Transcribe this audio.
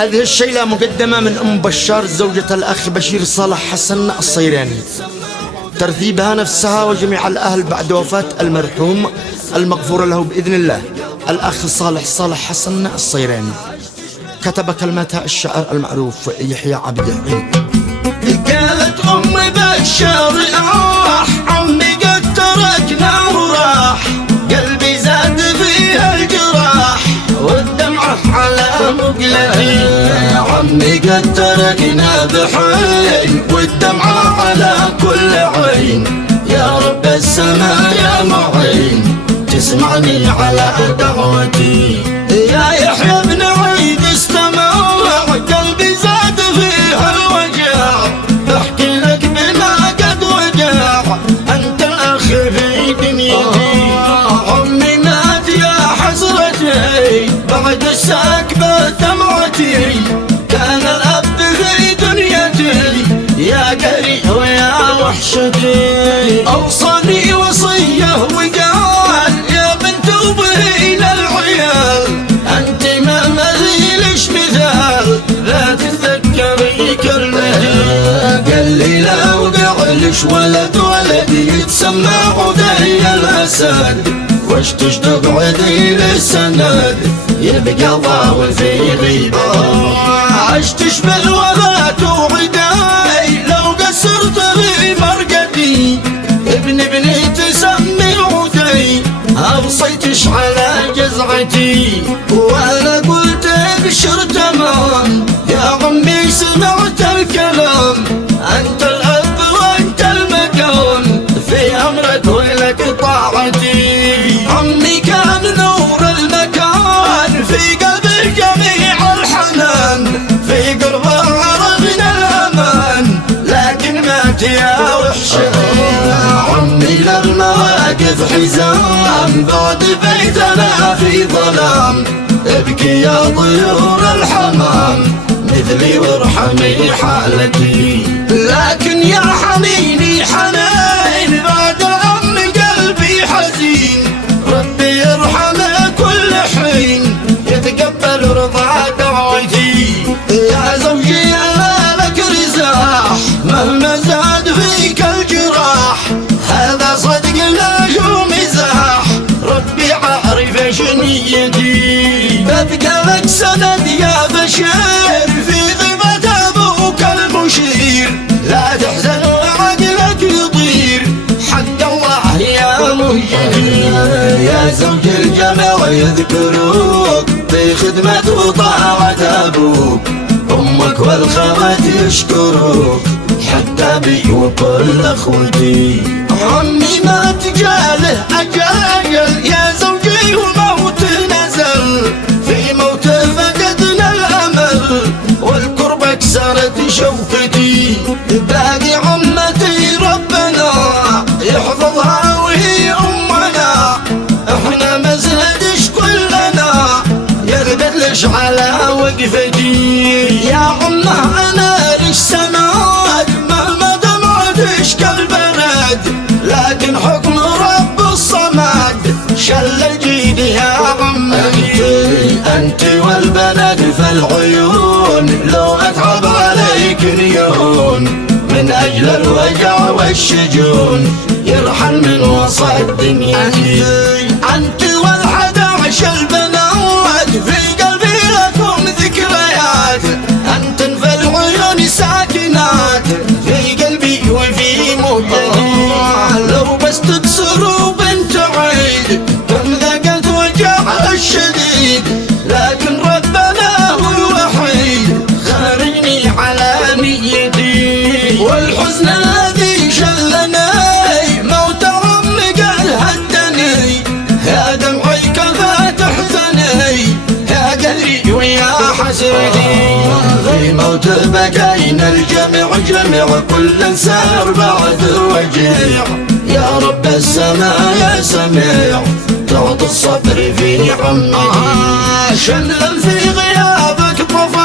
هذه الشيلة مقدمة من أم بشار زوجة الأخ بشير صالح حسن الصيراني، ترتيبها نفسها وجميع الأهل بعد وفاة المرحوم المغفور له بإذن الله الأخ صالح حسن الصيراني. كتب كلماتها الشاعر المعروف يحيى عبد الحليم. قالت أم بشار راح عمي قد تركنا وراح، قلبي زاد فيها الجراح والدمعة على مقلتي. عمي قد تركنا بحين والدمعة على كل عين، يا رب السماء يا معين تسمعني على دعوتي. يا يحيى بن عيد استمع قلبي زاد فيها الوجع، بحكي لك بما قد وجع انت الاخ في دنيتي. عمي مات يا حسرتي بعد السكبة دمعتي، كان الاب في دنيتي يا قري ويا وحشتي. اوصاني وصيه وقال يا بنت وبهي للعيال انت ما مثيلش مثال لا تتذكري كلمتي. قال لي لا وقعلش ولدي يتسمى عدي الاسد، وش تشتق عدي للسند يبقى ضاوي في غيبتي. عشتش بالوفاة وعداي لو قصرت في مرقدي، ابني تسمي عدي أبصيتش على جزعتي. وانا قلت ابشر تمام يا عمي سمعت الكلام، انت الاب وانت المكان في امرك ولك طاعتي. عمي كان نور المكان في قلب جميع الحنان، في قربه عرفنا الامان لكن مات يا وحشتي. عمي للمواقف حزام بعد بيتنا في ظلام، ابكي يا طيور الحمام مثلي وارحمي حالتي. لكن يا حنيني حنين بعد الام قلبي حزين، ربي يرحمه كل حين يتقبل رضا دعوتي. يا زوجي انا لك رزاح مهما زاد فيك الجراح، هذا صدق لا شو مزاح ربي عارف شنيتي. ببقى لك سند يا بشير في غيبة ابوك المشير، لا تحزن وعقلك يطير حق الله يا مهجتي. يا زوج الجمع يذكروك في خدمة وطاعة ابوك، امك والخوات يشكروك حتى بي وكل اخوتي. عمي ما تجاله اجل يا زوجي وموت نزل، في موت فقدنا الامل والكرب كسرت شوفتي. باقي عمتي ربنا يحفظها وهي امنا، احنا ما زهدش كلنا يغبرلش على وقفتي. يا عمه انا لش سند مهما دمعتش كالبرد، لكن حكم رب الصمد شل الجيد يا عمتي. انت والبنات في العيون لو اتعب عليك ريون، من اجل الوجع والشجون يرحل من وسط دنيتي. انت والحداعش البنات في قلبي لكم ذكريات، انت في العيون ساكنات في قلبي وفي مهجتي. لو بس تكسروا بنت عيد كم ذقت وجع الشديد، لكن ربنا هو الوحيد خارجني على نيتي. والحزن الذي شلني موت عمي قد هدني، يا دمعي كفى تحزني يا قدري ويا حسرتي. في موت بكينا الجميع جميع كل سار بعد وجيع، يا رب السماء يا سميع تعطي الصبر في عمتي. شملا في غيابك طفى